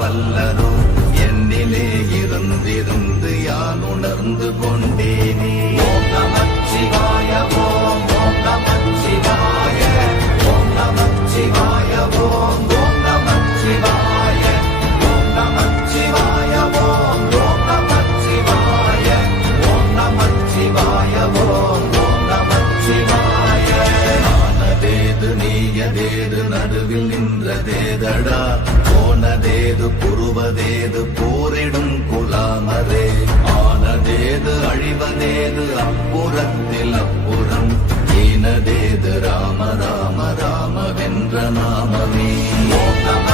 வல்லரோ என்னிலே இருந்திருந்து யான் உணர்ந்து கொண்டேனே. ஓம் நமச்சிவாய ஓம் ஓம் நமச்சிவாய ஓம் நமச்சிவாய ஓம் ஓம் நமச்சிவாய ஓம் நமச்சிவாய ஓம் ஓம் நமச்சிவாய ஓம் நமச்சிவாய ஓம் ஓம் நமச்சிவாய. ஆனதேது நீயதேது நடுவில் நின்றதேதடா, போனதேது புருவதேது போரிடும் குலாமரே. ஆனதேது அழிவதேது அப்புறத்தில் அப்புறம், ஈனதேது ராம ராம ராம வென்ற நாமமே. ஓம் நம